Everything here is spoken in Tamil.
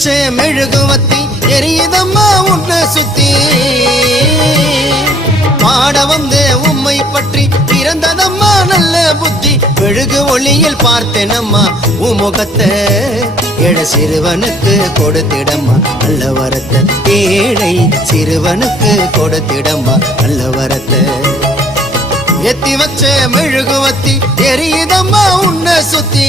வச்ச மெழுகுவத்தி எரியுதம்மா உன்னை சுத்தி பாட வந்த உம்மை பற்றி பிறந்ததம்மா நல்ல புத்தி மெழுகு ஒளியில் பார்த்தேனம்மா உமுகத்தை ஏழை சிறுவனுக்கு கொடுத்திடம்மா நல்ல வரத்தை ஏழை சிறுவனுக்கு கொடுத்திடம்மா நல்ல வரத்தை எத்தி வச்ச மெழுகுவத்தி எரியுதம்மா உன்னை சுத்தி